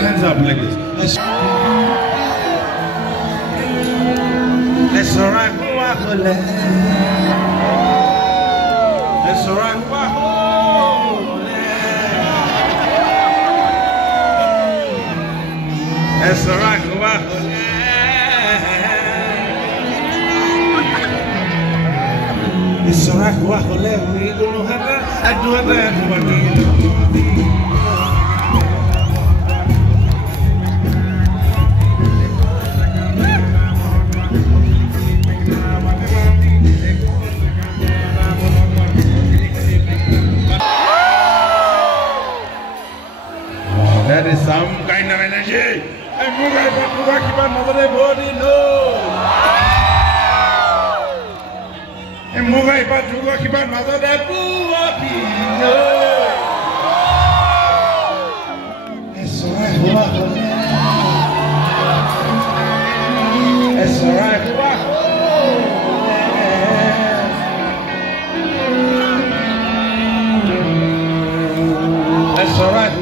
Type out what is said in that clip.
the hands up like this. It's alright, it's alright, it's alright, it's alright, we gonna have I do it. That is some kind of energy. And move right back to work about another body, no. And move right back to work about another body, no. It's alright, it's alright, it's alright,